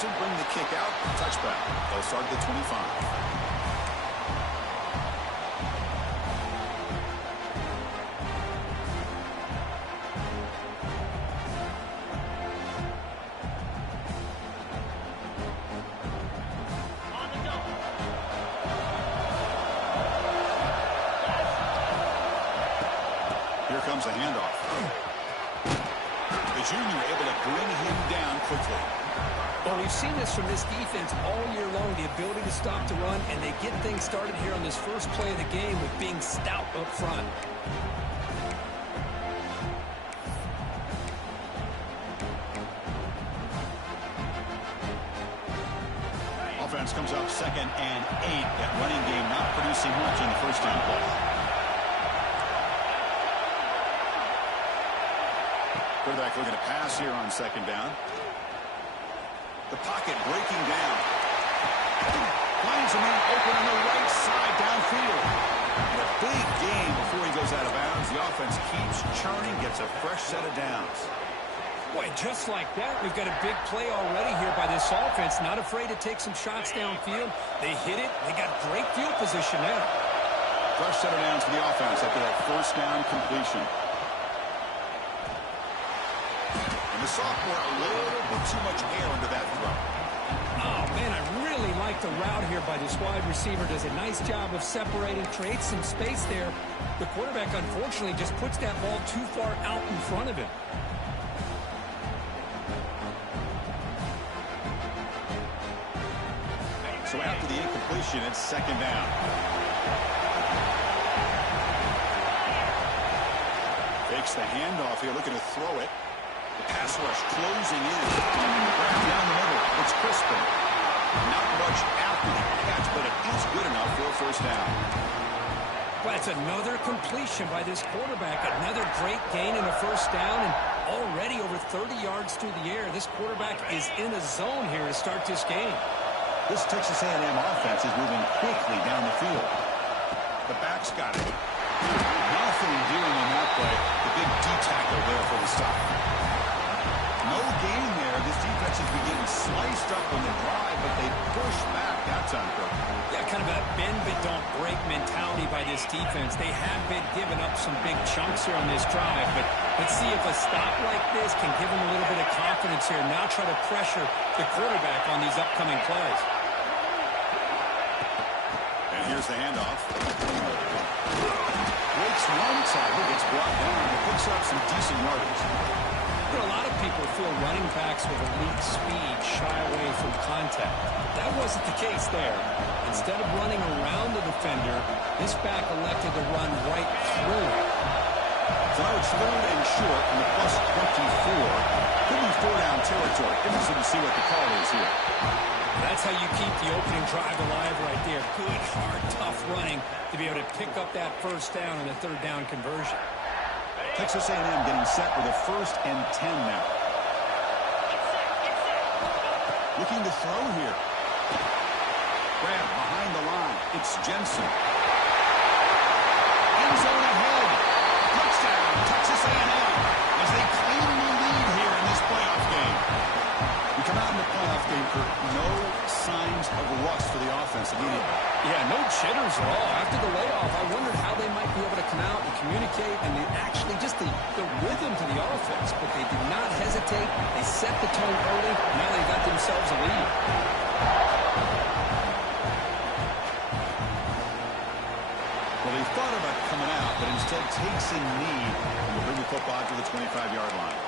doesn't bring the kick out. Touchback. They'll start at the 25. Here comes a handoff. The junior able to bring him down quickly. Well, we've seen this from this defense all year long, the ability to stop the run, and they get things started here on this first play of the game with being stout up front. Offense comes up 2nd and 8. That running game not producing much in the first down play. Quarterback looking to pass here on 2nd down. The pocket breaking down. Finds a man open on the right side downfield. And a big gain before he goes out of bounds. The offense keeps churning, gets a fresh set of downs. Boy, just like that, we've got a big play already here by this offense. Not afraid to take some shots downfield. They hit it. They got great field position now. Fresh set of downs for the offense after that first down completion. The sophomore a little bit too much air under that throw. Oh, man, I really like the route here by this wide receiver. Does a nice job of separating, creates some space there. The quarterback, unfortunately, just puts that ball too far out in front of him. So after the incompletion, it's 2nd down. Fakes the handoff here, looking to throw it. The pass rush closing in. Right down the middle. It's Crispin. Not much after the catch, but it is good enough for a first down. Well, it's another completion by this quarterback. Another great gain in a first down, and already over 30 yards through the air. This quarterback is in a zone here to start this game. This Texas A&M offense is moving quickly down the field. The back's got it. Nothing doing on that play. The big D-tackle there for the stop. No gain there. This defense has been getting sliced up on the drive, but they push back that time. Yeah, kind of a bend but don't break mentality by this defense. They have been giving up some big chunks here on this drive, but let's see if a stop like this can give them a little bit of confidence here. Now try to pressure the quarterback on these upcoming plays. And here's the handoff. Breaks one tackle, gets brought down, and picks up some decent yardage. A lot of people feel running backs with elite speed shy away from contact. That wasn't the case there. Instead of running around the defender, this back elected to run right through it. So now it's 3rd and short in the plus 24. Could be 4-down territory. Interested to see what the call is here. That's how you keep the opening drive alive right there. Good, hard, tough running to be able to pick up that first down on a 3rd down conversion. Texas A&M getting set for the 1st and 10 now. Looking to throw here. Grab behind the line. It's Jensen. End zone ahead. Touchdown, Texas A&M, as they claim the lead here in this playoff game. We come out in the playoff game for no signs of rust for the offense immediately. Yeah, no jitters at all. After the layoff, I wondered how they might be able to come out and communicate and actually just the rhythm to the offense. But they did not hesitate. They set the tone early. Now they got themselves a lead. Well, they thought about coming out, but instead takes a knee and will bring the football to the 25-yard line.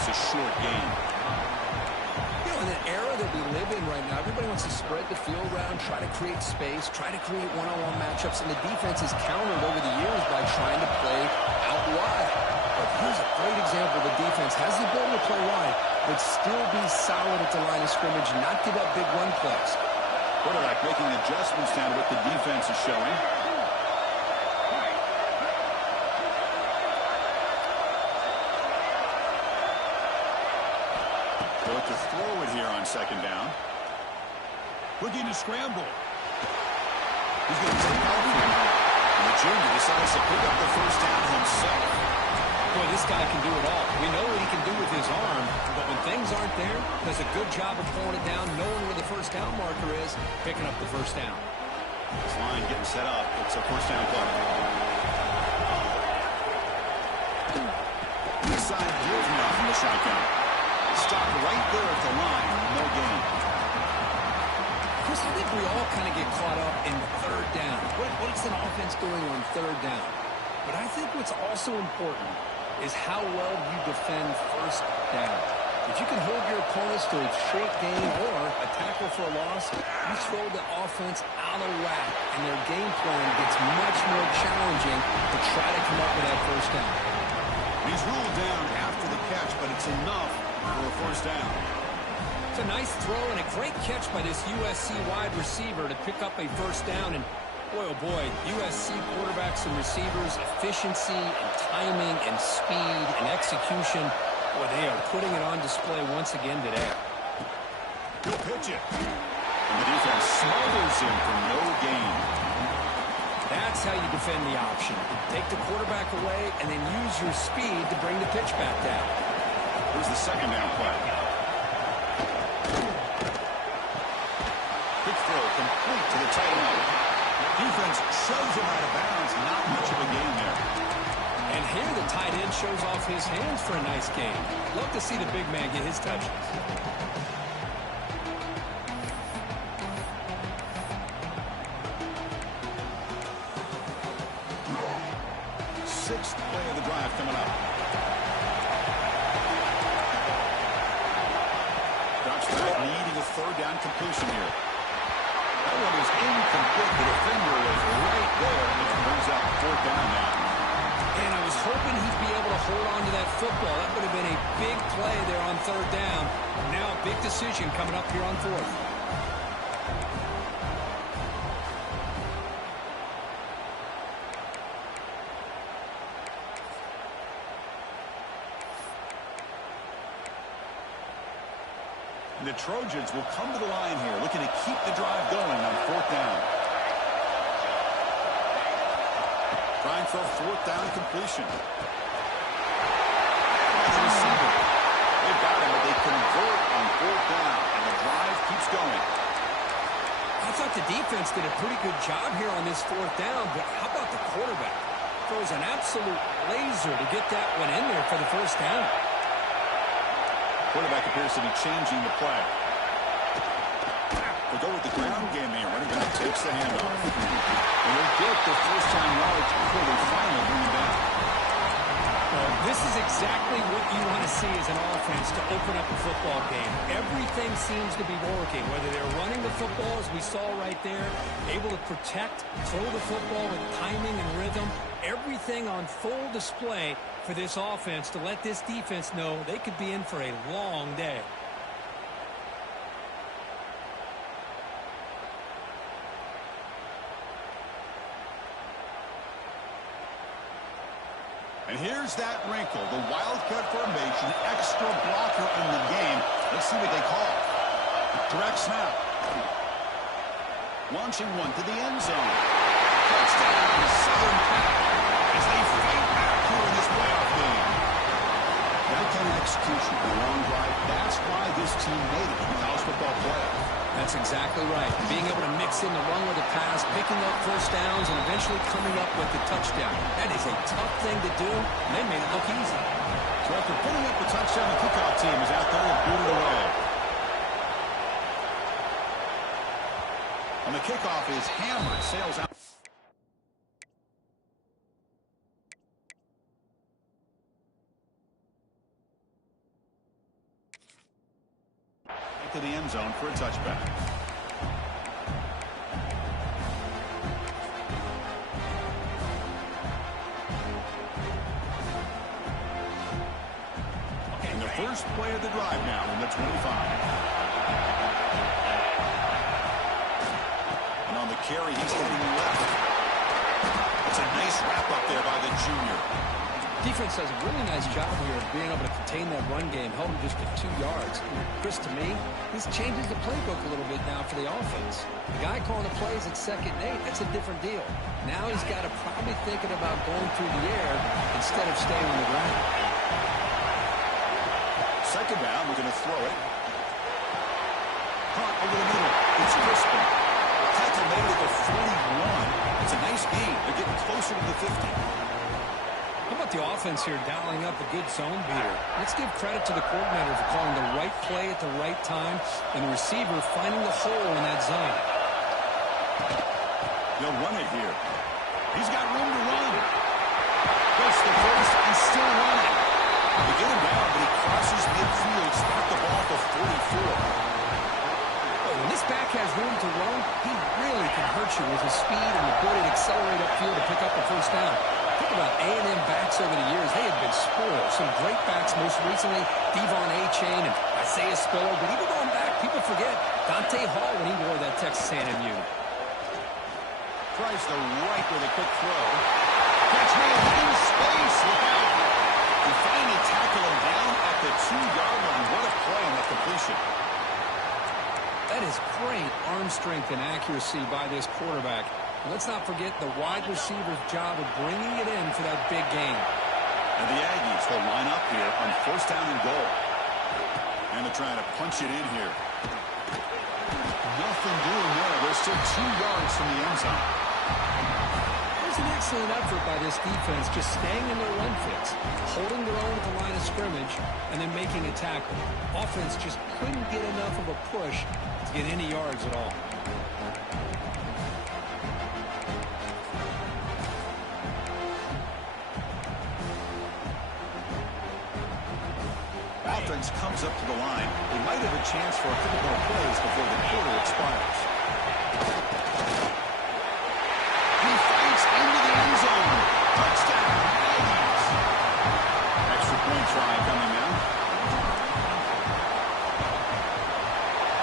A short game. You know, in an era that we live in right now, everybody wants to spread the field around, try to create space, try to create one-on-one matchups, and the defense has countered over the years by trying to play out wide. But here's a great example. The defense has the ability to play wide, but still be solid at the line of scrimmage, not give up big run plays. Quarterback making adjustments down to what the defense is showing. second down. Looking to scramble. He's going to take off here. And the junior decides to pick up the first down himself. Boy, this guy can do it all. We know what he can do with his arm, but when things aren't there, does a good job of pulling it down, knowing where the first down marker is, picking up the first down. This line getting set up. It's a first down play. Inside Gills now from the shotgun. Stop right there at the line. No gain. Chris, I think we all kind of get caught up in third down. What's an offense doing on third down? But I think what's also important is how well you defend first down. If you can hold your opponents to a straight gain or a tackle for a loss, you throw the offense out of whack, and their game plan gets much more challenging to try to come up with that first down. He's ruled down after the catch, but it's enough for a first down. It's a nice throw and a great catch by this USC wide receiver to pick up a first down. And boy, oh boy, USC quarterbacks and receivers, efficiency and timing and speed and execution, boy, they are putting it on display once again today. He'll pitch it. And the defense smothers him for no gain. That's how you defend the option. Take the quarterback away and then use your speed to bring the pitch back down. Here's the second down play. Quick throw complete to the tight end. Defense shoves him out of bounds. Not much of a gain there. And here the tight end shows off his hands for a nice gain. Love to see the big man get his touches. Sixth play of the drive coming up. Drops back, needing a third down completion here. That one is incomplete. The defender was right there, and it brings up fourth down now. And I was hoping he'd be able to hold on to that football. That would have been a big play there on third down. Now a big decision coming up here on fourth. The Trojans will come to the line here, looking to keep the drive going on fourth down. Trying for a fourth down completion. The receiver. They've got him, but they convert on fourth down, and the drive keeps going. I thought the defense did a pretty good job here on this fourth down, but how about the quarterback? Throws an absolute laser to get that one in there for the first down. Quarterback appears to be changing the play. They go with the ground game here. Running back takes the handoff. And they'll get the first time yards before they finally bring him down. Well, this is exactly what you want to see as an offense to open up a football game. Everything seems to be working, whether they're running the football, as we saw right there, able to protect, throw the football with timing and rhythm, everything on full display for this offense to let this defense know they could be in for a long day. And here's that wrinkle, the Wildcat formation, extra blocker in the game. Let's see what they call. Direct snap. Launching one to the end zone. Touchdown, Southern Cal, as they fight back here in this playoff game. That kind of execution, the long drive, that's why this team made it in the college football playoff. That's exactly right. Being able to mix in the run with the pass, picking up first downs, and eventually coming up with the touchdown. That is a tough thing to do, and they made it look easy. So after putting up the touchdown, the kickoff team is out there and boot it away. And the kickoff is hammered, sails out. To the end zone for a touchback. And the first play of the drive now in the 25. And on the carry, he's heading left. It's a nice wrap up there by the junior. Defense does a really nice job here of being able to contain that run game, held him just to 2 yards. Chris, to me, this changes the playbook a little bit now for the offense. The guy calling the plays at 2nd and 8, that's a different deal. Now he's got to probably thinking about going through the air instead of staying on the ground. 2nd down, we're going to throw it. Caught over the middle. It's Crispin. Tackle made it at the 41. It's a nice gain. They're getting closer to the 50. How about the offense here dialing up a good zone beater? Let's give credit to the coordinator for calling the right play at the right time and the receiver finding the hole in that zone. They'll run it here. He's got room to run. Goes the first and still running. They get him down, but he crosses midfield, spot the ball for 44. When this back has room to run, he really can hurt you with his speed and the ability to accelerate upfield to pick up the first down. Think about A&M backs over the years. They have been spoiled. Some great backs, most recently Devon A-Chain and Isaiah Spiller. But even going back, people forget Dante Hall when he wore that Texas A&M uni. Tries the right with a quick throw. Catch me in space. Look out. He finally tackle him down at the 2-yard line. What a play on that completion. That is great arm strength and accuracy by this quarterback. And let's not forget the wide receiver's job of bringing it in for that big gain. And the Aggies will line up here on 1st down and goal. And they're trying to punch it in here. Nothing doing there. They're still 2 yards from the end zone. There's an excellent effort by this defense, just staying in their run fits, holding their own at the line of scrimmage, and then making a tackle. Offense just couldn't get enough of a push to get any yards at all. Offense comes up to the line. They might have a chance for a couple more plays before the quarter expires. He fights into the end zone. Touchdown, Aggies. Extra point try coming now.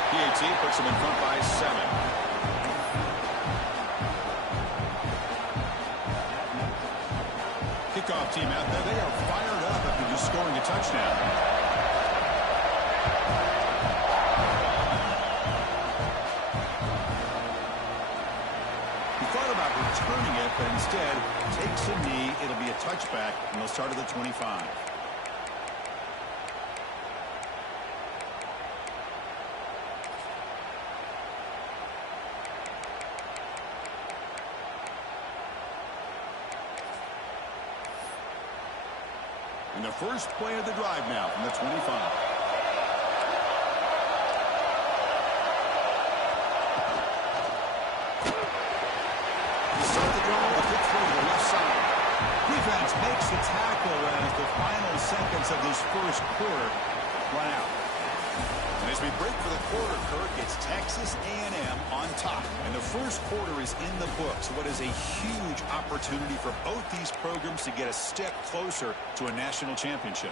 PAT puts them in front by 7. Kickoff team out there. They are fired up after just scoring a touchdown. Returning it, but instead takes a knee. It'll be a touchback, and they'll start at the 25. And the first play of the drive now from the 25. Defense makes the tackle as the final seconds of this first quarter run out. And as we break for the quarter, Kirk, it's Texas A&M on top. And the first quarter is in the books. What is a huge opportunity for both these programs to get a step closer to a national championship.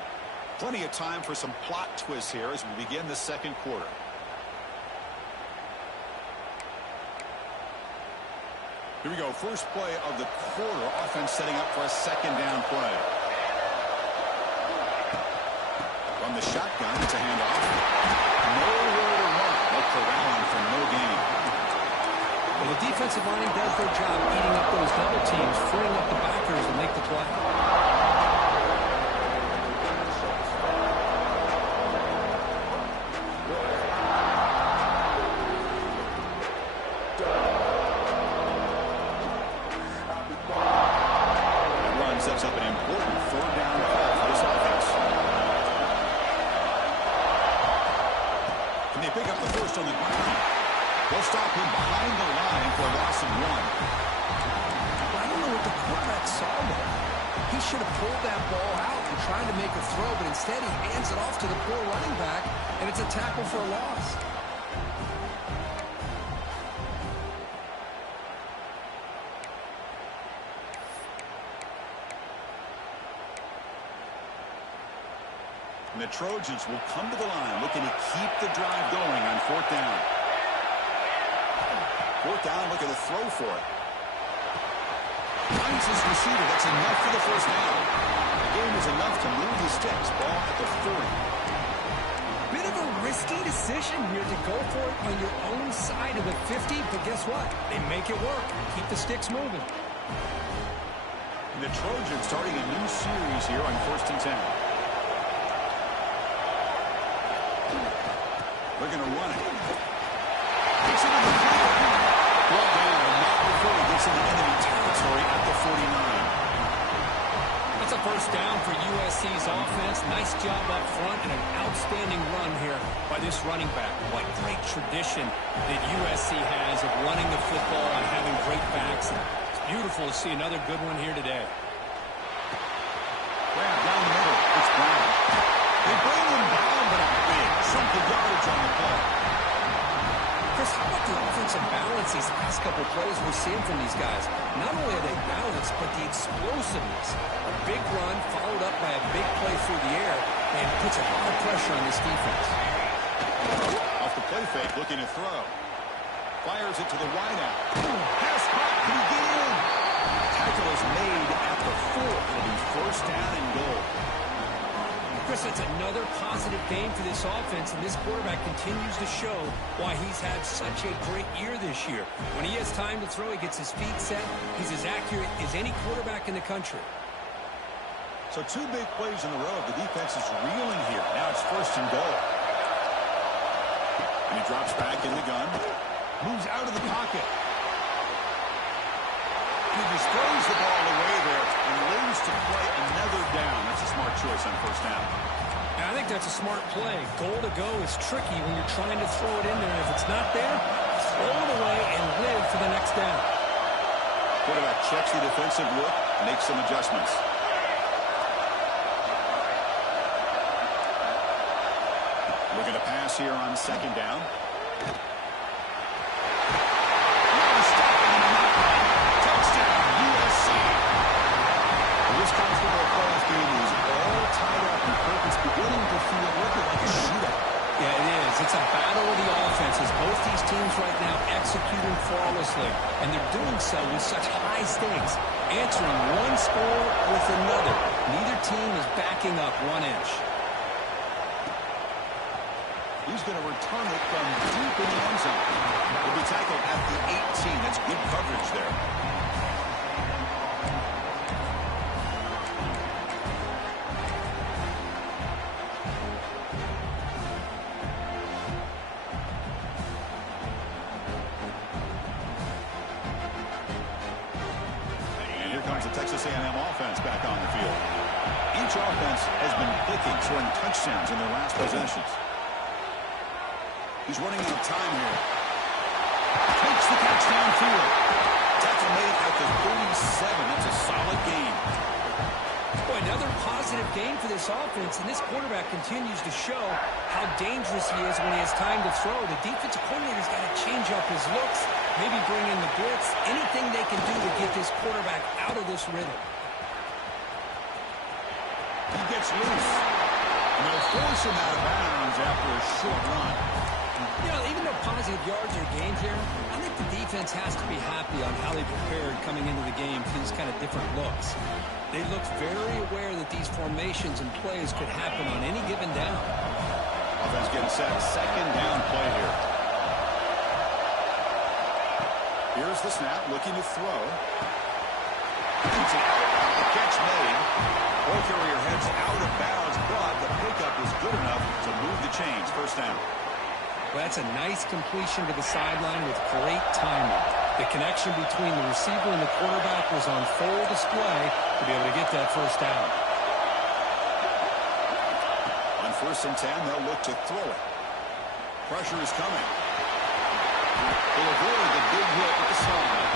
Plenty of time for some plot twists here as we begin the second quarter. Here we go. First play of the quarter. Offense setting up for a 2nd down play. From the shotgun, it's a handoff. Nowhere to run. They'll corral him for no gain. Well, the defensive line does their job eating up those double teams, freeing up the backers to make the play. Sets up an important 3rd down call for this offense. Can they pick up the first on the ground? They'll stop him behind the line for a loss of 1. I don't know what the quarterback saw there. He should have pulled that ball out and tried to make a throw, but instead he hands it off to the poor running back, and it's a tackle for a loss. And the Trojans will come to the line looking to keep the drive going on 4th down. 4th down, looking to throw for it. Finds his receiver. That's enough for the first down. gain was enough to move the sticks. Ball at the 40. Bit of a risky decision here to go for it on your own side of the 50, but guess what? They make it work. Keep the sticks moving. The Trojans starting a new series here on 1st and 10. They're going to run it. Gets into the field. Brought down, not before he gets into enemy territory at the 49. That's a first down for USC's offense. Nice job up front and an outstanding run here by this running back. What great tradition that USC has of running the football and having great backs. And it's beautiful to see another good one here today. Grab down the middle. It's Brown. They bring him down, but a big chunk of yardage on the play. Chris, how about the offensive balance these past couple plays we're seeing from these guys? Not only are they balanced, but the explosiveness. A big run followed up by a big play through the air and puts a lot of pressure on this defense. Off the play fake, looking to throw. Fires it to the wideout. Pass caught. Can he get in? Tackle is made at the 4. It'll be first down and goal. Chris, it's another positive game for this offense, and this quarterback continues to show why he's had such a great year this year. When he has time to throw, he gets his feet set. He's as accurate as any quarterback in the country. So 2 big plays in a row. The defense is reeling here. Now it's first and goal. And he drops back in the gun. Moves out of the pocket. He just throws the ball away there and leaves to play another down. That's a smart choice on first down. I think that's a smart play. Goal to go is tricky when you're trying to throw it in there. If it's not there, throw it away and live for the next down. Quarterback checks the defensive look, makes some adjustments. Looking to pass here on second down. This college football playoff game is all tied up, and it's beginning to feel like a shootout. Yeah, it is. It's a battle of the offenses. Both these teams right now executing flawlessly, and they're doing so with such high stakes, answering one score with another. Neither team is backing up 1 inch. He's going to return it from deep in the end zone. He'll be tackled at the 18. That's good coverage there. Texas A&M offense back on the field. Each offense has been clicking, scoring touchdowns in their last possessions. He's running out of time here. Takes the catch downfield. Tackle made at the 37. That's a solid gain. Boy, another positive game for this offense, and this quarterback continues to show how dangerous he is when he has time to throw. The defensive coordinator's got to change up his looks, maybe bring in the blitz, anything they can do to get this quarterback out of this rhythm. He gets loose, and they'll force him out of bounds after a short run. You know, even though positive yards are gained here, I think the defense has to be happy on how they prepared coming into the game for these kind of different looks. They look very aware that these formations and plays could happen on any given down. Offense getting set. Second down play here. Here's the snap, looking to throw. It's an out. The catch made. Ball carrier heads out of bounds, but the pickup is good enough to move the chains. First down. Well, that's a nice completion to the sideline with great timing. The connection between the receiver and the quarterback was on full display to be able to get that first down. On 1st and 10, they'll look to throw it. Pressure is coming. They'll avoid the big hit at the slide.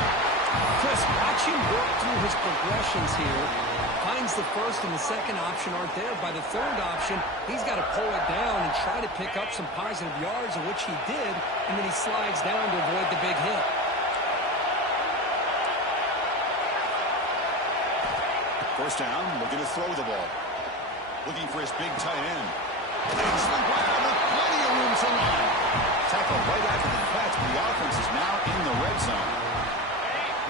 Chris, watch him work through his progressions here. Finds the first and the second option aren't there. By the third option, he's got to pull it down and try to pick up some positive yards, of which he did, and then he slides down to avoid the big hit. First down, looking to throw the ball. Looking for his big tight end. Takes the ground with plenty of room to run. Tackle right after the catch, but the offense is now in the red zone.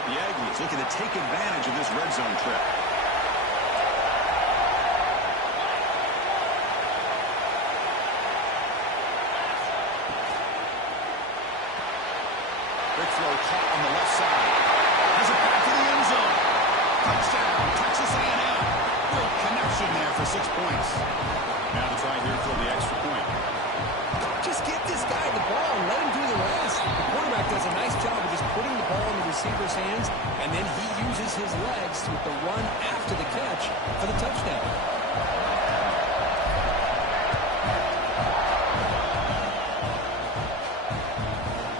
The Aggies looking to take advantage of this red zone trip. Quick throw caught on the left side. Has it back to the end zone. Touchdown, Texas A&M. Good connection there for 6 points. Now to try here for the extra point. Just get this guy the ball and let him do the rest. The quarterback does a nice job of just putting the ball in the receiver's hands, and then he uses his legs with the run after the catch for the touchdown.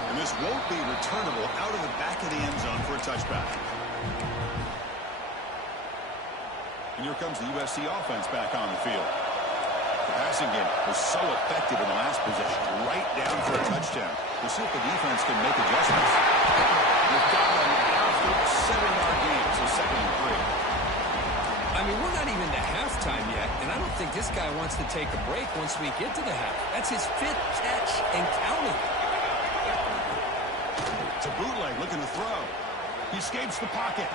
And this won't be returnable out of the back of the end zone for a touchback. And here comes the USC offense back on the field. The passing game was so effective in the last possession, right down for a touchdown. We'll see if the defense can make adjustments. We've got them after 7-yard game, so 2nd and 3. I mean, we're not even to halftime yet, and I don't think this guy wants to take a break once we get to the half. That's his 5th catch and counting. It's a bootleg looking to throw. He escapes the pocket.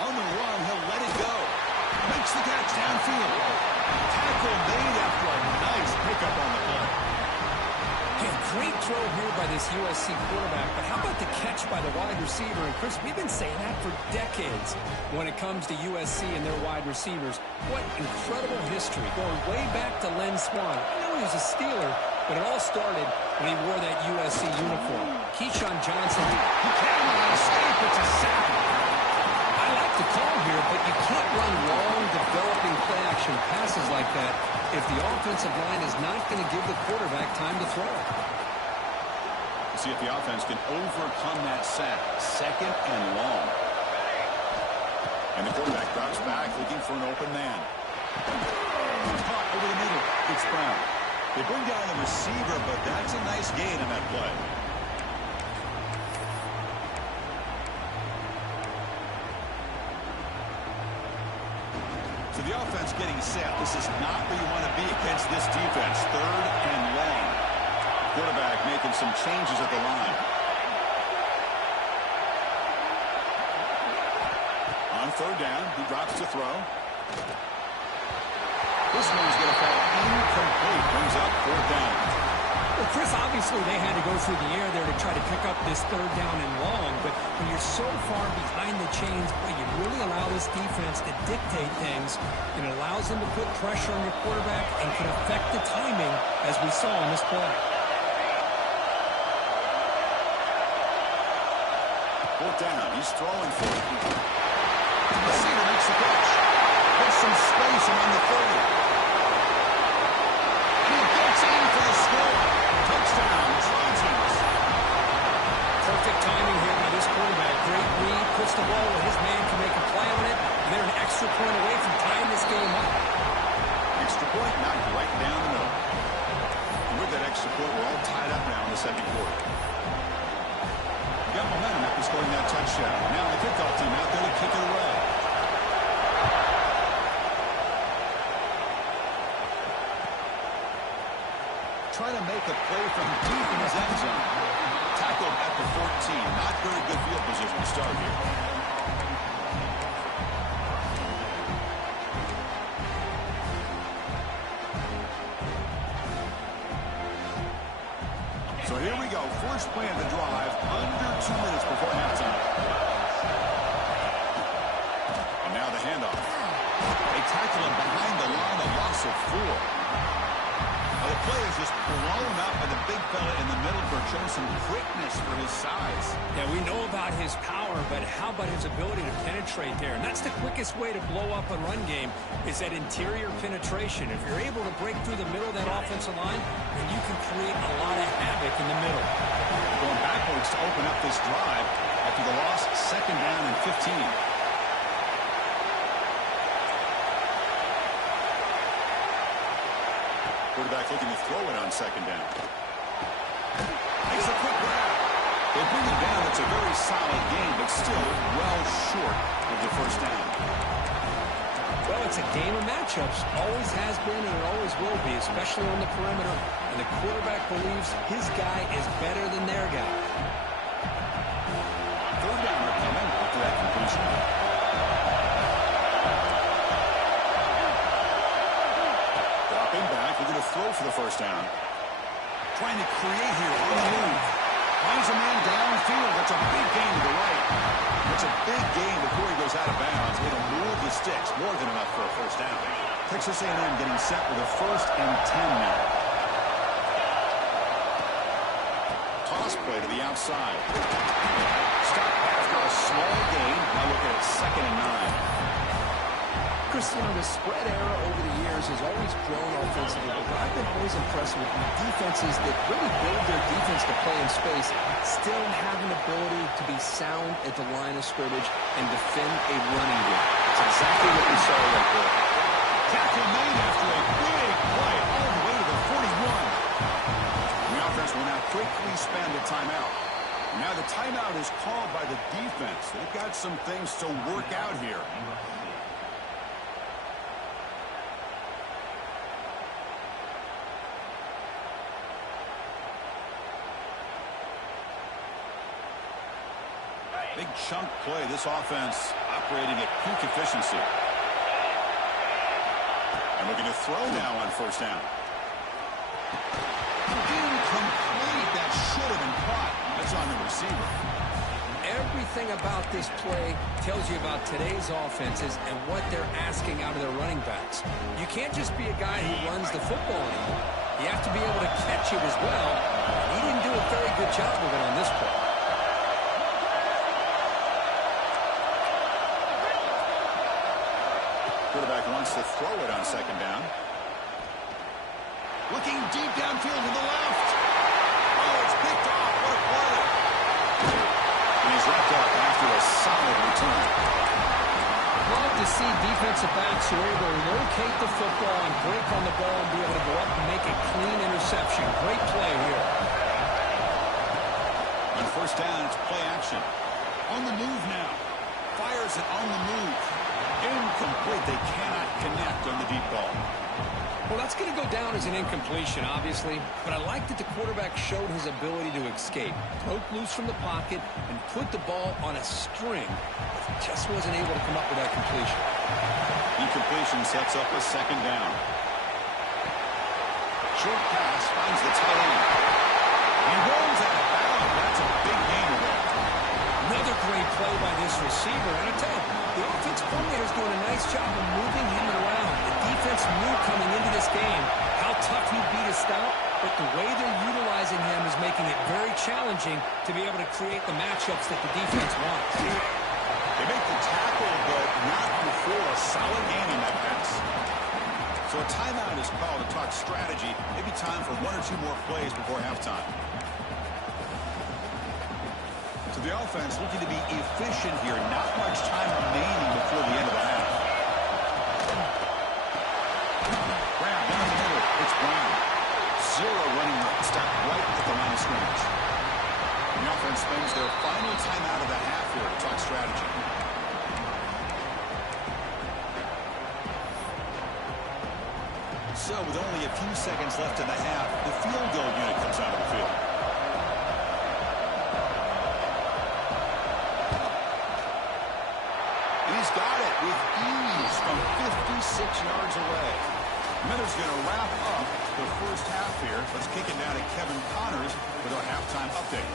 On the run, he'll let it go. Makes the catch downfield. Tackle made after a nice pickup on the play. Hey, great throw here by this USC quarterback, but how about the catch by the wide receiver? And Chris, we've been saying that for decades when it comes to USC and their wide receivers. What incredible history, going way back to Len Swan. I know he was a Steeler, but it all started when he wore that USC uniform. Keyshawn Johnson. He cannot escape. It's a sack. I like the call here, but you can't run long, developing play-action passes like that if the offensive line is not going to give the quarterback time to throw. See if the offense can overcome that sack. 2nd and long. And the quarterback drops back, looking for an open man. Caught over the middle. It's Brown. They bring down the receiver, but that's a nice gain on that play. So the offense getting set. This is not where you want to be against this defense. 3rd and long. Quarterback making some changes at the line. On 3rd down, he drops to throw. This one's going to fall incomplete. Brings up 4th down. Well, Chris, obviously they had to go through the air there to try to pick up this 3rd down and long, but when you're so far behind the chains, boy, you really allow this defense to dictate things, and it allows them to put pressure on your quarterback and can affect the timing, as we saw in this play. 4th down, he's throwing for it. The receiver makes the catch. There's some space around the 30. He gets in for the score. Touchdown, Trojans. Perfect timing here by this quarterback. Great read, puts the ball where his man can make a play on it, and they're an extra point away from tying this game up. Extra point knocked right down the middle. And with that extra point, we're all tied up now in the 2nd quarter. Got momentum after scoring that touchdown. Now the kickoff team out there to kick it away. Trying to make a play from deep in his end zone. Tackled at the 14. Not very good field position to start here. So here we go. First play of the drive. Under 2 minutes before halftime. And now the handoff. They tackle him behind the line. A loss of 4. The play is just blown up by the big fella in the middle for showing some quickness for his size. Yeah, we know about his power, but how about his ability to penetrate there? And that's the quickest way to blow up a run game is that interior penetration. If you're able to break through the middle of that offensive line, then you can create a lot of havoc in the middle. Going backwards to open up this drive after the loss, 2nd down and 15. Quarterback looking to throw it on 2nd down. Makes a quick grab. They bring it down. It's a very solid game, but still well short of the 1st down. Well, it's a game of matchups. Always has been and it always will be, especially on the perimeter. And the quarterback believes his guy is better than their guy. 3rd down are coming after that completion. Throw for the 1st down. Trying to create here on the move. Finds a man downfield. That's a big gain to the right. It's a big gain before he goes out of bounds. It'll move the sticks. More than enough for a first down. Texas A&M getting set with a 1st and 10 now. Toss play to the outside. Stop after a small gain. Now look at it, 2nd and 9. Christian, the spread era over the years has always grown offensively, but I've been always impressed with defenses that really build their defense to play in space, still have an ability to be sound at the line of scrimmage and defend a running game. It's exactly what we saw right there. Tackle made after a big play all the way to the 41. The offense will now quickly spend a timeout. Now the timeout is called by the defense. They've got some things to work out here. Big chunk play. This offense operating at peak efficiency. And looking to throw now on 1st down. Incomplete. That should have been caught. That's on the receiver. Everything about this play tells you about today's offenses and what they're asking out of their running backs. You can't just be a guy who runs the football anymore. You have to be able to catch it as well. He didn't do a very good job of it on this play. Quarterback wants to throw it on 2nd down. Looking deep downfield to the left. Oh, it's picked off. What a play. And he's wrapped up after a solid return. Love to see defensive backs who are able to locate the football and break on the ball and be able to go up and make a clean interception. Great play here. On 1st down, it's play action. On the move now. Fires it on the move. Incomplete. They cannot connect on the deep ball. Well, that's going to go down as an incompletion, obviously, but I like that the quarterback showed his ability to escape, broke loose from the pocket, and put the ball on a string, but he just wasn't able to come up with that completion. Incompletion sets up a 2nd down. Short pass finds the tight end. He rolls out of bounds. That's a big gainer there. Another great play by this receiver, and I tell you, the offense coordinator is doing a nice job of moving him around. The defense knew coming into this game how tough he'd be to stop, but the way they're utilizing him is making it very challenging to be able to create the matchups that the defense wants. They make the tackle, but not before a solid gain on that pass. So a timeout is called to talk strategy. Maybe time for 1 or 2 more plays before halftime. So the offense looking to be efficient here. Not much time remaining before the end of the half. Brown down the middle. It's Brown. 0 running room. Stop right at the line of scrimmage. And the offense spends their final timeout of the half here to talk strategy. So with only a few seconds left in the half, the field goal unit comes out of the field. He's got it with ease from 56 yards away. Miller's going to wrap up the first half here. Let's kick it down to Kevin Connors with our halftime update.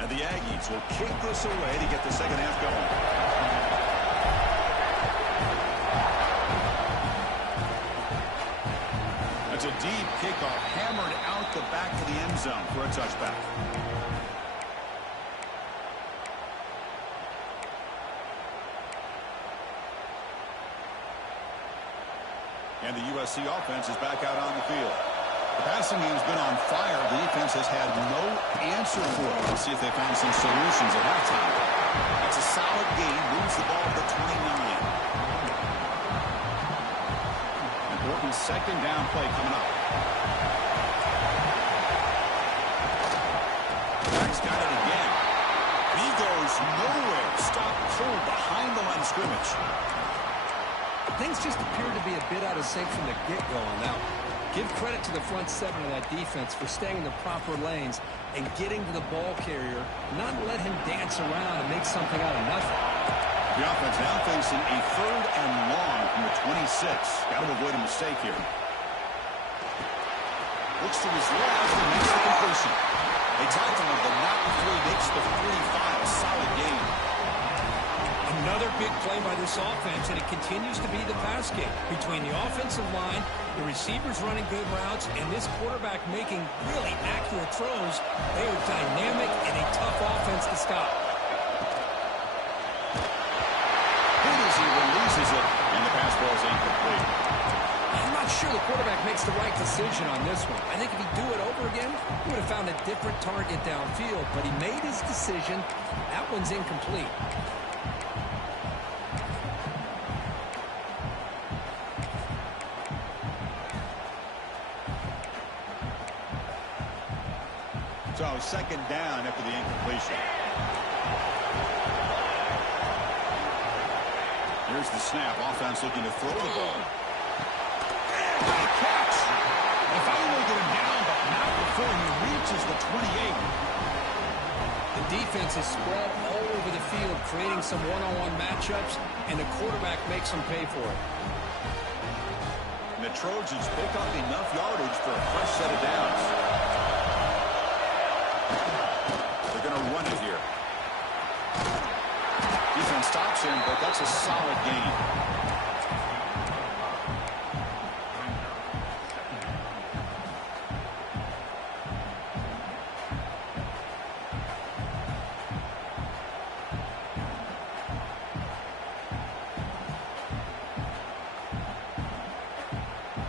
And the Aggies will kick this away to get the second half going. It's a deep kickoff, hammered out the back of the end zone for a touchback. And the USC offense is back out on the field. The passing game's been on fire. The defense has had no answer for it. Let's see if they found some solutions at halftime. That's a solid gain. Moves the ball to the 29. Important 2nd down play coming up. Back's got it again. He goes nowhere. Stop cold behind the line of scrimmage. Things just appeared to be a bit out of sync from the get-go on that one. Give credit to the front 7 of that defense for staying in the proper lanes and getting to the ball carrier, not let him dance around and make something out of nothing. The offense now facing a 3rd and long from the 26. Got to avoid a mistake here. Looks to his left and makes the completion. They tackle him, but not before he makes the 45. A solid game. Another big play by this offense, and it continues to be the pass game. Between the offensive line, the receivers running good routes, and this quarterback making really accurate throws, they are dynamic and a tough offense to stop. He releases it, and the pass ball is incomplete. I'm not sure the quarterback makes the right decision on this one. I think if he'd do it over again, he would have found a different target downfield, but he made his decision. That one's incomplete. So 2nd down after the incompletion. Here's the snap. Offense looking to throw the ball. And what a catch! They finally get him down, but not before he reaches the 28. The defense is spread all over the field, creating some one-on-one matchups, and the quarterback makes them pay for it. And the Trojans pick up enough yardage for a fresh set of downs. They're going to run it here. Defense stops him, but that's a solid gain.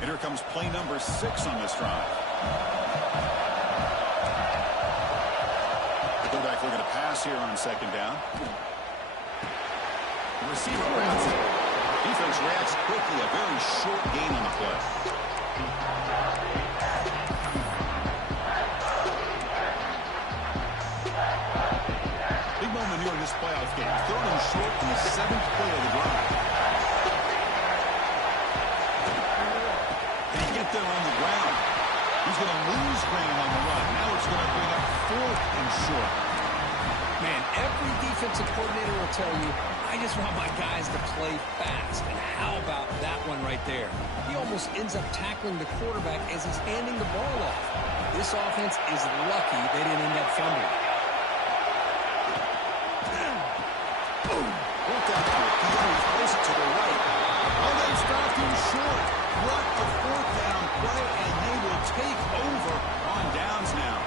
And here comes play number 6 on this drive. The quarterback looking to pass here on 2nd down. The receiver grabs it. Defense reacts quickly. A very short gain on the play. Big moment here in this playoff game. 3rd and short in the 7th play of the drive. Can he get there on the ground? He's going to lose ground on the run. Now it's going to bring up 4th and short. Man, every defensive coordinator will tell you, I just want my guys to play fast. And how about that one right there? He almost ends up tackling the quarterback as he's handing the ball off. This offense is lucky they didn't end up fumbling. Worked out to it. He plays it to the right. Oh, they stopped him short. What a 4th down play, and they will take over on downs now.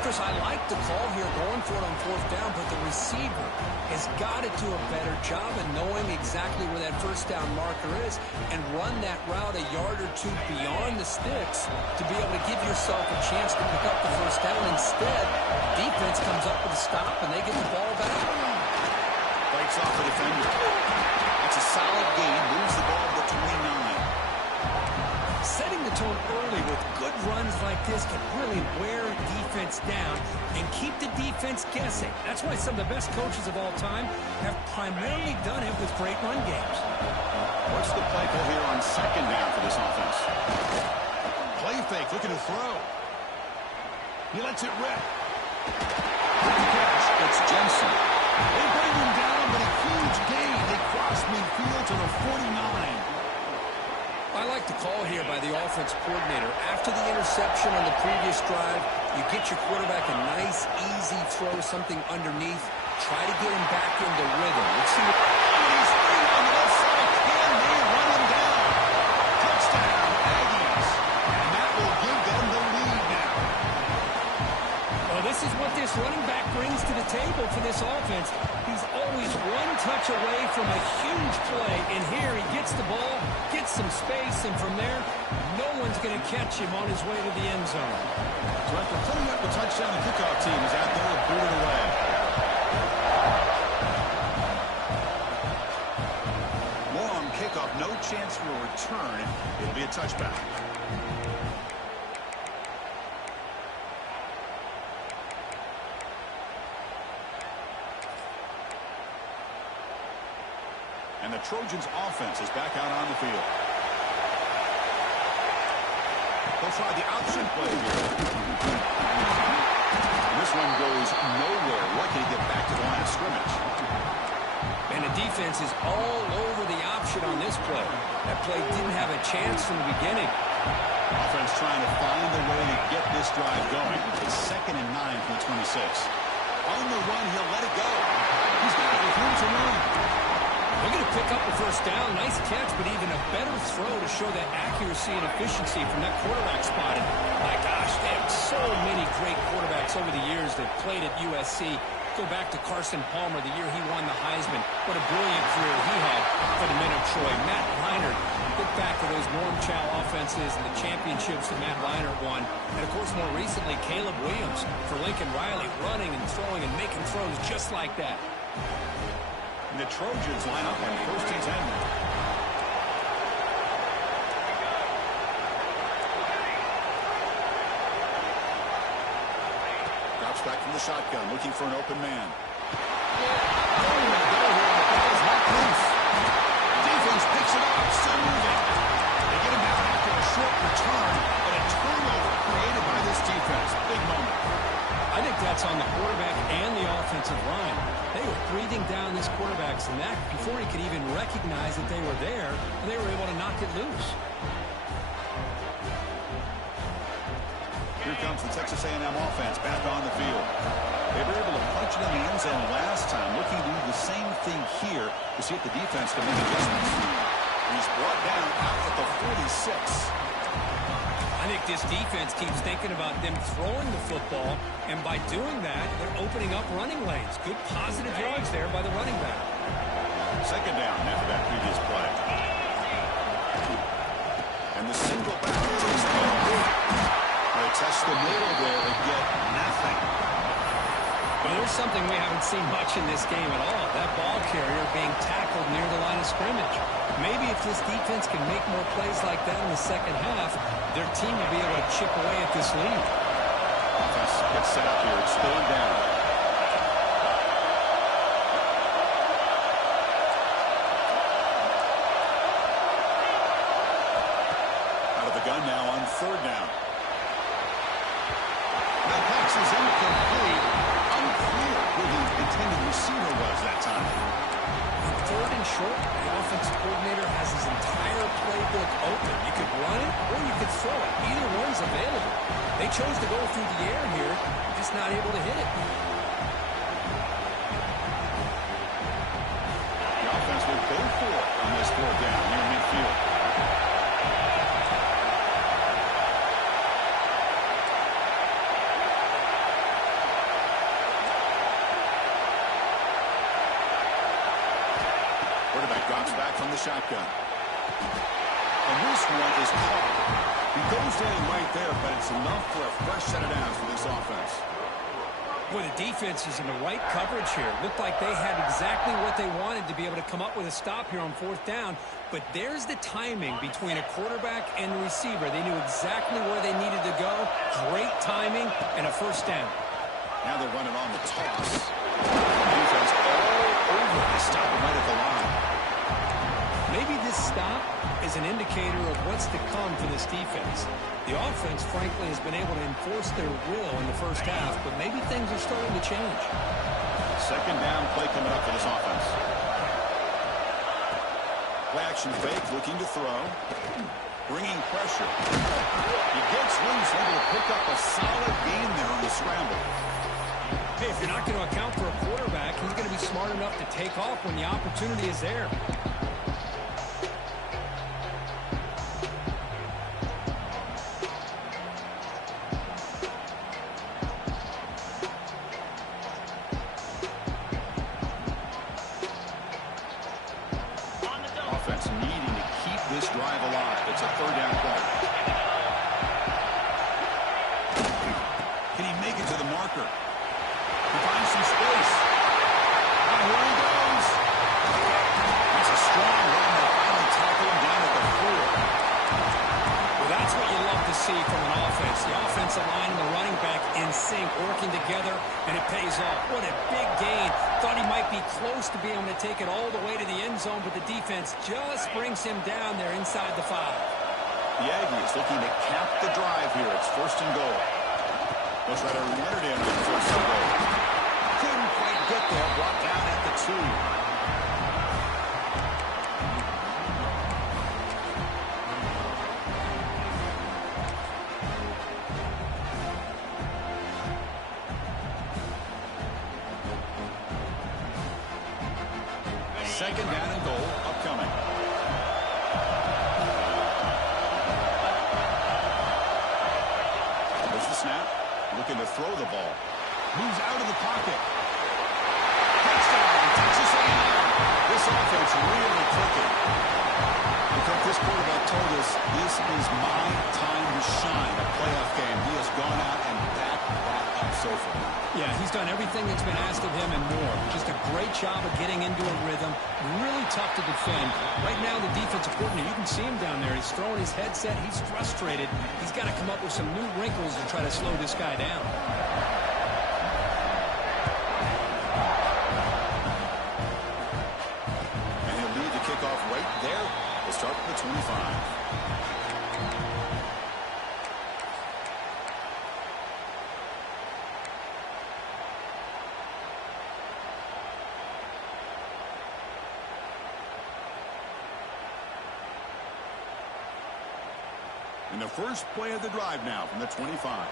Chris, I like the call here going for it on 4th down, but the receiver has got to do a better job of knowing exactly where that 1st down marker is and run that route a yard or 2 beyond the sticks to be able to give yourself a chance to pick up the 1st down. Instead, defense comes up with a stop and they get the ball back. Breaks off the defender. That's a solid gain. Moves the ball to the 29. Setting the tone early with good runs like this can really wear defense down and keep the defense guessing. That's why some of the best coaches of all time have primarily done it with great run games. What's the play call here on 2nd down for this offense? Play fake, looking to throw. He lets it rip. Good catch. It's Jensen. They bring him down, but a huge gain. They cross midfield to the 49. I like the call here by the offense coordinator. After the interception on the previous drive, you get your quarterback a nice, easy throw, something underneath. Try to get him back into rhythm. Let's see what... He's free on the left side. Can they run him down? Touchdown, Aggies. And that will give them the lead now. Well, this is what this running back brings to the table for this offense. He's always one touch away from a huge play, and here he gets the ball, gets some space, and from there, no one's going to catch him on his way to the end zone. So after putting up the touchdown, the kickoff team is out there to boot it away. Long kickoff, no chance for a return. It'll be a touchback. And the Trojans' offense is back out on the field. They'll try the option play here. And this one goes nowhere. Lucky to get back to the line of scrimmage. And The defense is all over the option on this play. That play didn't have a chance from the beginning. Offense trying to find a way to get this drive going. It's 2nd and 9 from the 26. On the run, he'll let it go. He's got it with room to run. They're going to pick up the first down. Nice catch, but even a better throw to show that accuracy and efficiency from that quarterback spot. And my gosh, they have so many great quarterbacks over the years that played at USC. Go back to Carson Palmer, the year he won the Heisman. What a brilliant career he had for the men of Troy. Matt Leinart, look back to those Norm Chow offenses and the championships that Matt Leinart won. And, of course, more recently, Caleb Williams for Lincoln Riley, running and throwing and making throws just like that. And the Trojans line up on 1st and 10. Back from the shotgun, looking for an open man. Defense picks it up, still moving. They get him down after a short return, but a turnover created by this defense. Big moment. I think that's on the quarterback and the offensive line. They were breathing down this quarterback's neck before he could even recognize that they were there, and they were able to knock it loose. Here comes the Texas A&M offense back on the field. They were able to punch it in the end zone last time, looking to do the same thing here to see if the defense can make adjustments. He's brought down out at the 46. I think this defense keeps thinking about them throwing the football, and by doing that, they're opening up running lanes. Good positive yards there by the running back. 2nd down after that previous play. And the single back is good. They test the middle there to get nothing. Well, there's something we haven't seen much in this game at all. That ball carrier being tackled near the line of scrimmage. Maybe if this defense can make more plays like that in the second half, their team will be able to chip away at this lead. Offense gets set up here. It's 3rd down. Out of the gun now on 3rd down. That pass is incomplete. Unclear who the intended receiver was that time. On 3rd and short, the offensive coordinator has his entire playbook open. You could run it or you could throw it. Either one's available. They chose to go through the air here, just not able to hit it. The offense will go for it on this 4th down near midfield. Drops back from the shotgun. And this one is caught. He goes down right there, but it's enough for a fresh set of downs for this offense. Boy, the defense is in the right coverage here. Looked like they had exactly what they wanted to be able to come up with a stop here on 4th down. But there's the timing between a quarterback and the receiver. They knew exactly where they needed to go. Great timing and a 1st down. Now they're running on the toss. Defense all over. They stop him right at the line. Maybe this stop is an indicator of what's to come for this defense. The offense, frankly, has been able to enforce their will in the first half, but maybe things are starting to change. 2nd down play coming up for this offense. Play action fake, looking to throw. Bringing pressure. He gets loose, able to pick up a solid gain there on the scramble. Hey, if you're not going to account for a quarterback, he's going to be smart enough to take off when the opportunity is there. Working together, and it pays off. What a big gain. Thought he might be close to being able to take it all the way to the end zone, but the defense just brings him down there inside the 5. The Aggies looking to cap the drive here. It's 1st and goal. They'll try to run it in on 1st and goal. Couldn't quite get there. Brought down at the 2. second down and goal upcoming. There's the snap. Looking to throw the ball. Moves out of the pocket. Touchdown, Texas A&M. This offense really clicking. Because this quarterback told us this is my time to shine. A playoff game. He has gone out and backed that up so far. Yeah, he's done everything that's been asked of him and more. Just a great job of getting into a rhythm. Really tough to defend. Right now, the defensive coordinator, you can see him down there. He's throwing his headset. He's frustrated. He's got to come up with some new wrinkles and try to slow this guy down. And he'll lead the kickoff right there. We'll start at the 25. And the first play of the drive now from the 25.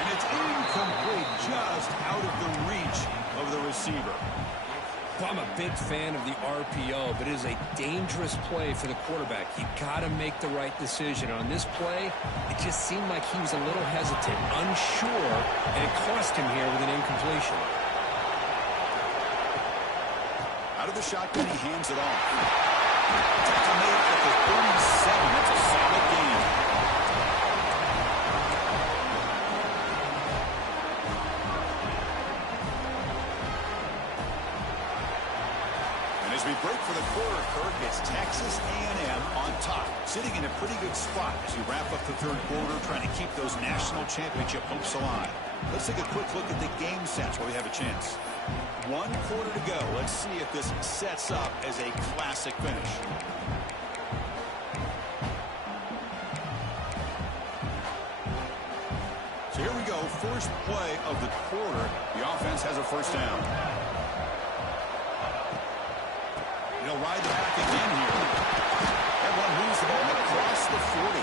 And it's incomplete, just out of the reach of the receiver. Well, I'm a big fan of the RPO, but it is a dangerous play for the quarterback. You've got to make the right decision. On this play, it just seemed like he was a little hesitant, unsure, and it cost him here with an incompletion. Out of the shotgun, he hands it off. Tackle made at the 37. That's a solid gain. And as we break for the quarter, Kirk, it's Texas A&M on top, sitting in a pretty good spot as we wrap up the third quarter, trying to keep those national championship hopes alive. Let's take a quick look at the game sets where we have a chance. 1 quarter to go. Let's see if this sets up as a classic finish. So here we go. First play of the quarter. The offense has a first down. He'll ride the back again here. Everyone moves the ball across the 40.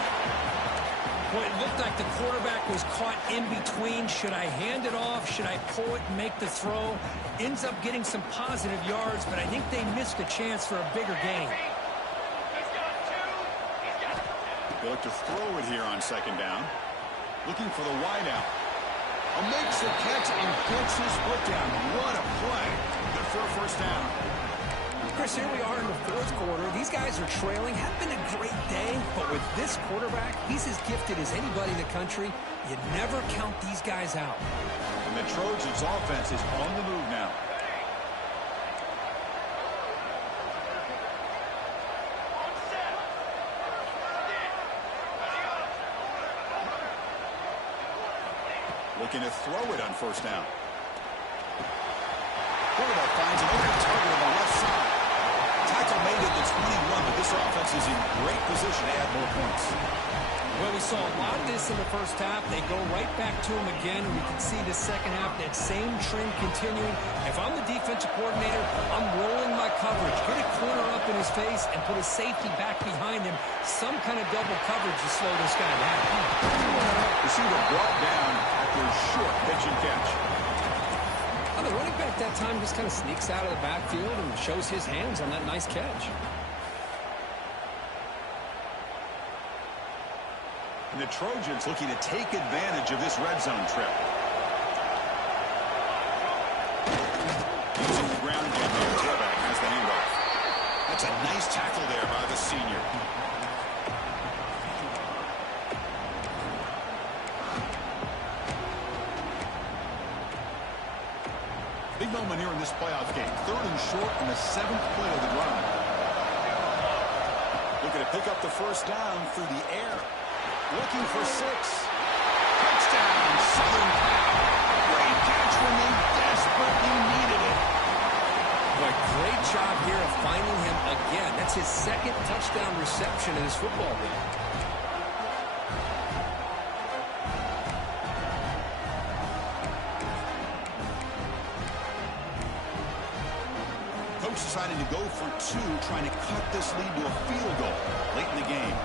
Well, it looked like the quarterback was caught in between. Should I hand it off? Should I pull it and make the throw? Ends up getting some positive yards, but I think they missed a chance for a bigger gain. They look to throw it here on second down. Looking for the wideout. Makes the catch and gets his foot down. What a play. Good for a first down. Chris, here we are in the fourth quarter. These guys are trailing. Have been a great day, but with this quarterback, he's as gifted as anybody in the country. You never count these guys out. And the Trojans' offense is on the move now. Looking to throw it on first down. Quarterback finds an open target on the left side. Tackle made at the 21, but this offense is in great position to add more points. Well, we saw a lot of this in the first half. They go right back to him again, and we can see the second half, that same trend continuing. If I'm the defensive coordinator, I'm rolling my coverage. Get a corner up in his face and put a safety back behind him. Some kind of double coverage to slow this guy down. Receiver brought down after a short pitch and catch. Well, the running back that time just kind of sneaks out of the backfield and shows his hands on that nice catch. And the Trojans looking to take advantage of this red zone trip. Using the ground game here. Quarterback has the handoff. That's a nice tackle there by the senior. Big moment here in this playoff game. 3rd and short in the 7th play of the drive. Looking to pick up the first down through the air. Looking for 6. Touchdown, Southern Cal. Great catch when they desperately needed it. Boy, great job here of finding him again. That's his 2nd touchdown reception in this football game. Coach decided to go for 2, trying to cut this lead to a field goal late in the game.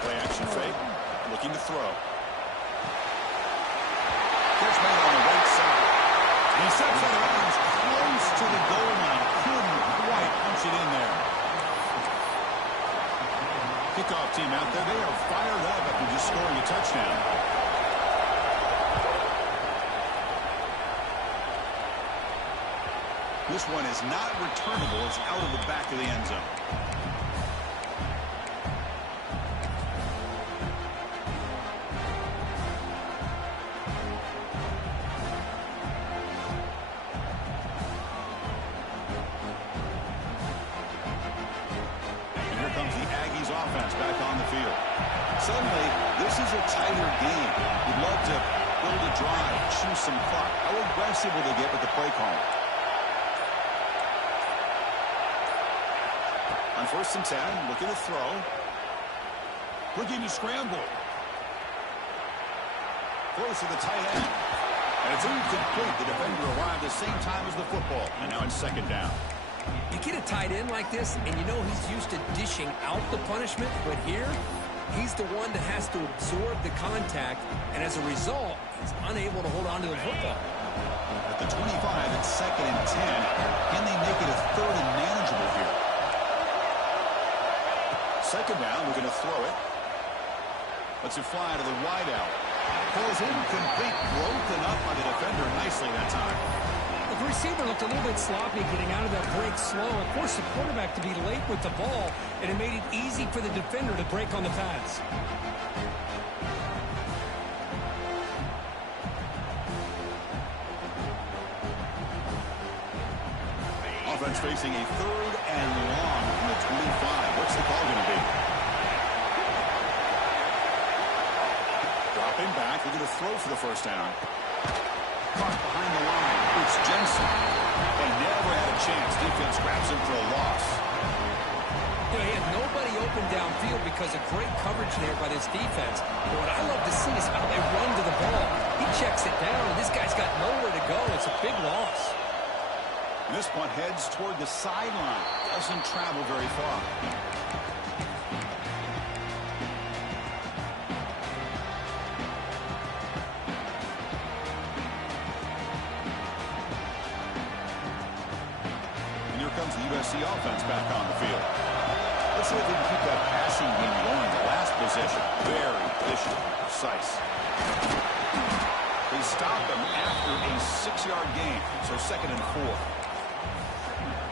Play action fake, looking to throw. Catch It's made on the right side. And he sets out of bounds close to the goal line. Couldn't quite punch it in there. Kickoff team out there. They are fired up after just scoring a touchdown. This one is not returnable. It's out of the back of the end zone. And here comes the Aggies offense back on the field. Suddenly, this is a tighter game. We'd love to build a drive, choose some clock. How aggressive will they get with the play call? On 1st and 10, looking to throw. Looking to scramble. Close to the tight end. And it's incomplete. The defender arrived the same time as the football. And now it's 2nd down. You get a tight end like this, and you know he's used to dishing out the punishment, but here, he's the one that has to absorb the contact, and as a result, he's unable to hold on to the football. At the 25, it's 2nd and 10. Can they make it a 3rd and manageable here? 2nd down, we're going to throw it. Lets it fly to the wideout. Falls incomplete, broken up by the defender nicely that time. The receiver looked a little bit sloppy getting out of that break slow. It forced the quarterback to be late with the ball, and it made it easy for the defender to break on the pass. Offense facing a 3rd and long from the 25. What's the call going to be? Dropping back. They're going to throw for the 1st down. Caught behind the line. It's Jensen. They never had a chance. Defense grabs him for a loss. You know, he had nobody open downfield because of great coverage there by this defense. But what I love to see is how they run to the ball. He checks it down, and this guy's got nowhere to go. It's a big loss. And this one heads toward the sideline. Doesn't travel very far. And here comes the USC offense back on the field. Let's see if they can keep that passing game going. The last possession, very efficient, precise. They stop him after a 6-yard gain, so 2nd and 4.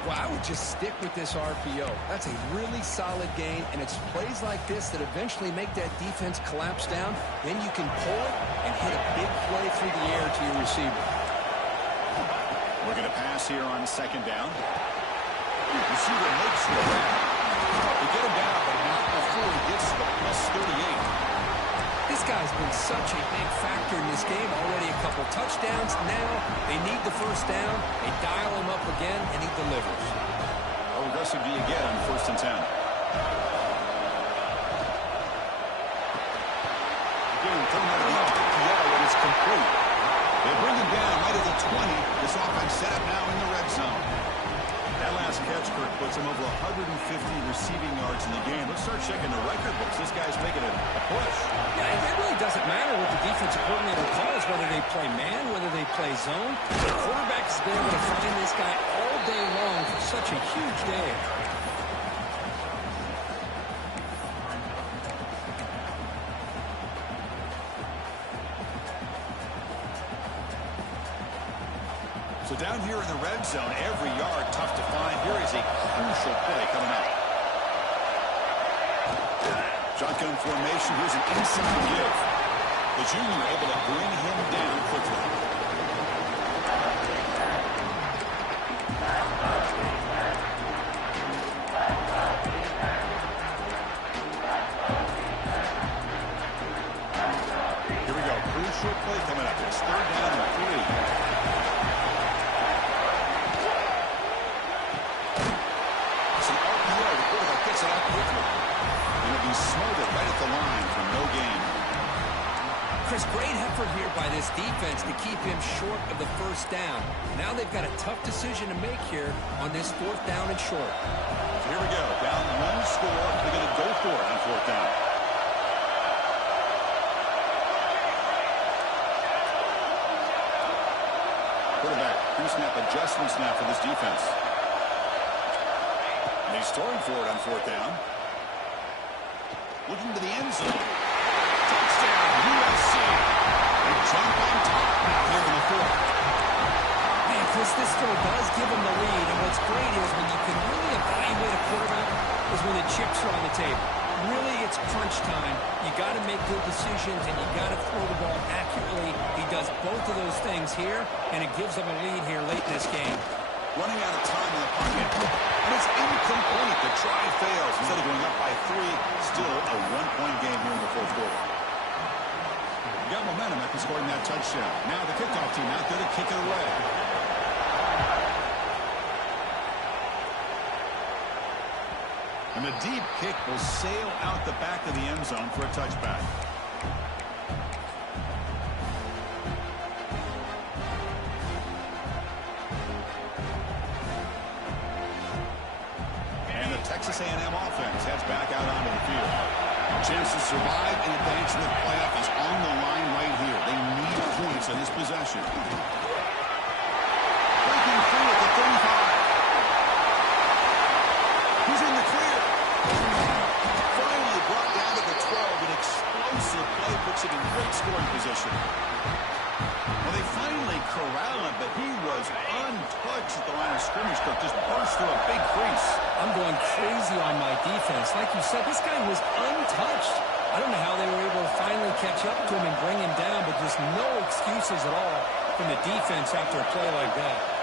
Well, I would just stick with this RPO. That's a really solid gain, and it's plays like this that eventually make that defense collapse down. Then you can pull it and hit a big play through the air to your receiver. We're going to pass here on 2nd down. Receiver makes the grab. They get him down, but not before he gets to the +38. This guy's been such a big factor in this game. Already a couple touchdowns. Now they need the 1st down. They dial him up again, and he delivers. How aggressive do you get on 1st and 10? Getting thrown out of the RPO when it's complete. They bring him down right at the 20. This offense set up now in the red zone. That last catch, Kirk, puts him over 150 receiving yards in the game. Let's start checking the record books. This guy's making a push. Yeah, it really doesn't matter what the defensive coordinator calls, whether they play man, whether they play zone. The quarterback has been able to find this guy all day long for such a huge day. So down here in the red zone, every yard tough to find. Here is a crucial play coming up. Shotgun formation. Here's an inside give. The junior able to bring him down quickly. Here we go. Crucial play coming up. It's 3rd down and 3. Smothered right at the line for no gain. Chris, great effort here by this defense to keep him short of the 1st down. Now they've got a tough decision to make here on this 4th down and short. So here we go. Down 1 score. They're going to go for it on 4th down. Pre-snap adjustments now for this defense. And he's storing for it on fourth down. Looking to the end zone. Touchdown, USC. They jump on top now here in the fourth. Man, Chris, this still does give him the lead. And what's great is when you can really evaluate a quarterback is when the chips are on the table. Really, it's crunch time. You got to make good decisions, and you got to throw the ball accurately. He does both of those things here, and it gives him a lead here late in this game. Running out of time in the pocket. And it's incomplete. The try fails. Instead of going up by 3, still a one-point game here in the fourth quarter. You got momentum after scoring that touchdown. Now the kickoff team out there to kick it away. And the deep kick will sail out the back of the end zone for a touchback. And the Texas A&M offense heads back out onto the field. Chance to survive and advance in the playoff is on the line right here. They need points in this possession. Breaking free at the 35. He's in the clear. Finally brought down to the 12. An explosive play puts him in great scoring position. Well, they finally corral him, but he was untouched at the line of scrimmage. Cook just burst through a big crease. I'm going crazy on my defense. Like you said, this guy was untouched. I don't know how they were able to finally catch up to him and bring him down, but just no excuses at all from the defense after a play like that.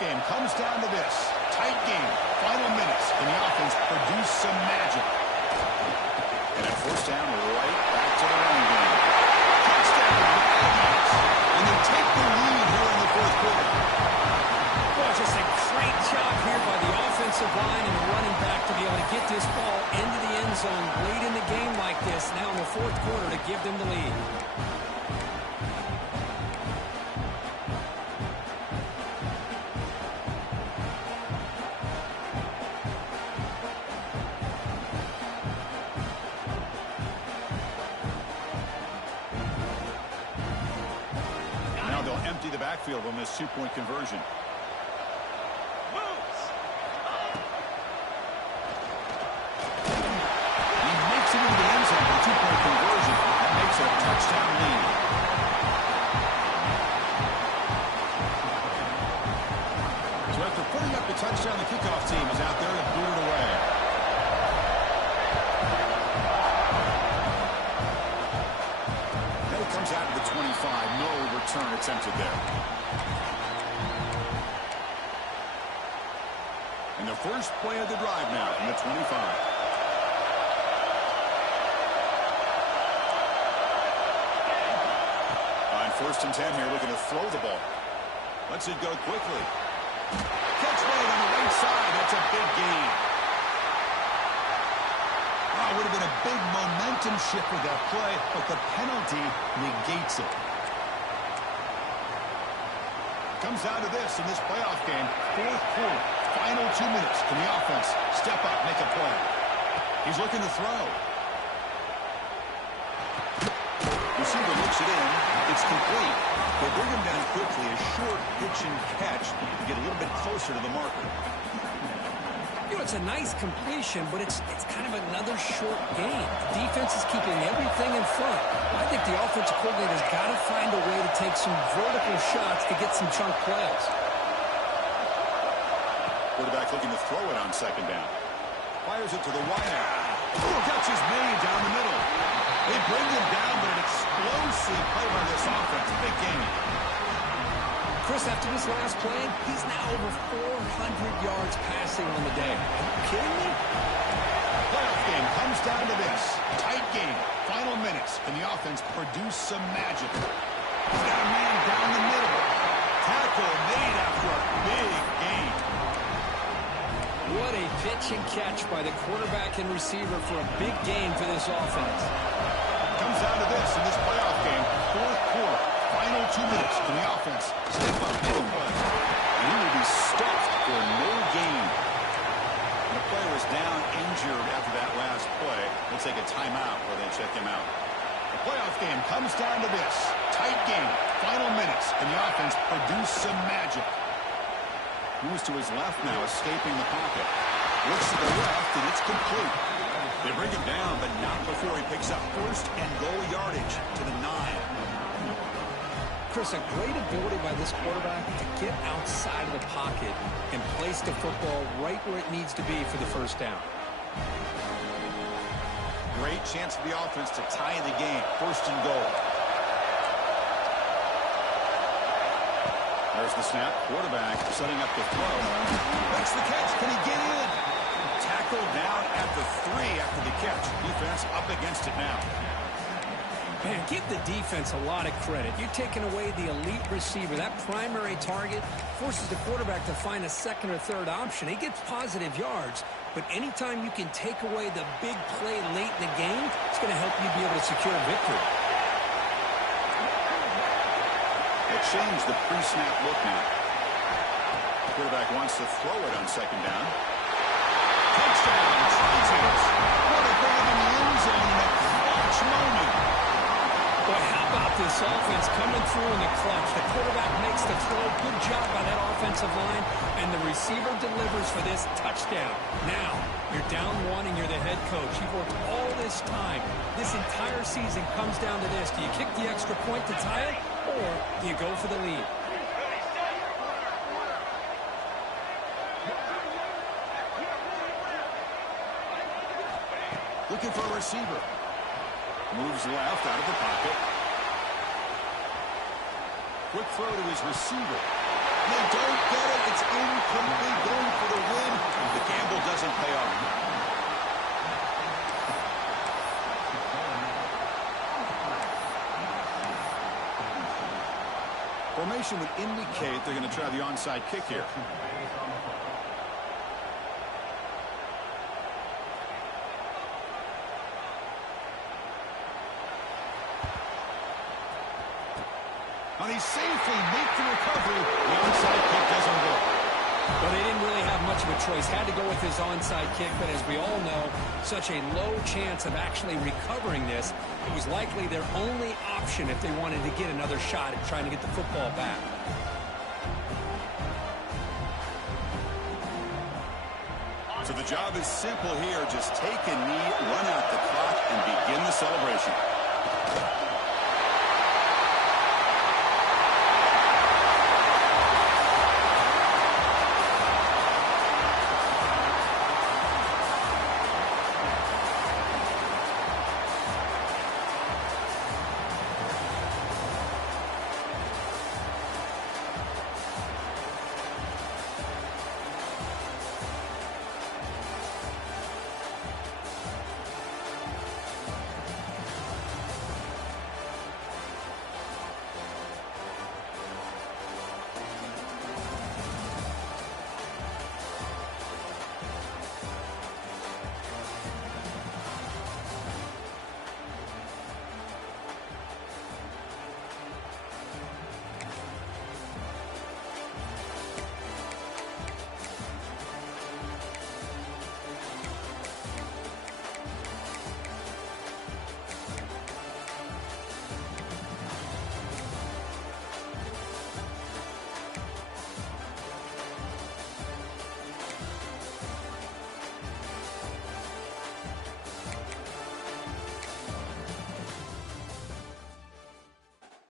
Game comes down to this. Tight game. Final minutes. Can the offense produce some magic? And at first down, right back to the running game. Touchdown. And they take the lead here in the fourth quarter. Well, just a great job here by the offensive line and the running back to be able to get this ball into the end zone late in the game like this. Now in the fourth quarter to give them the lead. The backfield on this two-point conversion. He makes it into the end zone for the two-point conversion. That makes it a touchdown lead. So after putting up the touchdown, the kickoff team is out there to boot it away. Comes out to the 25. No return attempted there. And the first play of the drive now from the 25. On 1st and 10 here, looking to throw the ball. Lets it go quickly. Catch made on the right side. That's a big gain. Would have been a big momentum shift with that play, but the penalty negates it. Comes down to this in this playoff game. Fourth quarter, final 2 minutes. Can the offense step up, make a play? He's looking to throw. Receiver looks it in. It's complete. They bring him down quickly. A short pitch and catch to get a little bit closer to the marker. You know, it's a nice completion, but it's kind of another short game. The defense is keeping everything in front. I think the offensive coordinator's got to find a way to take some vertical shots to get some chunk plays. Quarterback looking to throw it on second down. Fires it to the wide out. Catch is made down the middle. They bring him down, but an explosive play by this offense. Big game. Chris, after this last play, he's now over 400 yards passing on the day. Are you kidding me? Playoff game comes down to this. Tight game. Final minutes. Can the offense produce some magic? He's got a man down the middle. Tackle made after a big gain. What a pitch and catch by the quarterback and receiver for a big gain for this offense. Comes down to this in this playoff game. Fourth quarter, final 2 minutes for the offense. Step up, big play. And he will be stuffed for no gain. And the player is down injured after that last play. We'll take a timeout where they check him out. The playoff game comes down to this. Tight game, final minutes, and the offense produced some magic. Moves to his left now, escaping the pocket. Looks to the left, and it's complete. They bring him down, but not before he picks up first and goal yardage to the 9. Chris, a great ability by this quarterback to get outside of the pocket and place the football right where it needs to be for the first down. Great chance for the offense to tie the game. First and goal. There's the snap. Quarterback setting up the throw. Makes the catch. Can he get in? Tackled down at the 3 after the catch. Defense up against it now. Man, give the defense a lot of credit. You're taking away the elite receiver. That primary target forces the quarterback to find a second or third option. He gets positive yards, but anytime you can take away the big play late in the game, it's going to help you be able to secure a victory. They'll change the pre-snap look now. The quarterback wants to throw it on second down. Touchdown, Titans. What a grab in the end zone in a clutch moment. Boy, how about this offense coming through in the clutch? The quarterback makes the throw. Good job by that offensive line. And the receiver delivers for this touchdown. Now, you're down 1 and you're the head coach. You've worked all this time. This entire season comes down to this. Do you kick the extra point to tie it, or do you go for the lead? Looking for a receiver. Moves left out of the pocket. Quick throw to his receiver. They don't get it. It's incomplete. Going for the win. The gamble doesn't pay off. Formation would indicate they're going to try the onside kick here. And he safely makes the recovery. The onside kick doesn't work. Well, they didn't really have much of a choice. Had to go with his onside kick, but as we all know, such a low chance of actually recovering this. It was likely their only option if they wanted to get another shot at trying to get the football back. So the job is simple here. Just take a knee, run out the clock, and begin the celebration.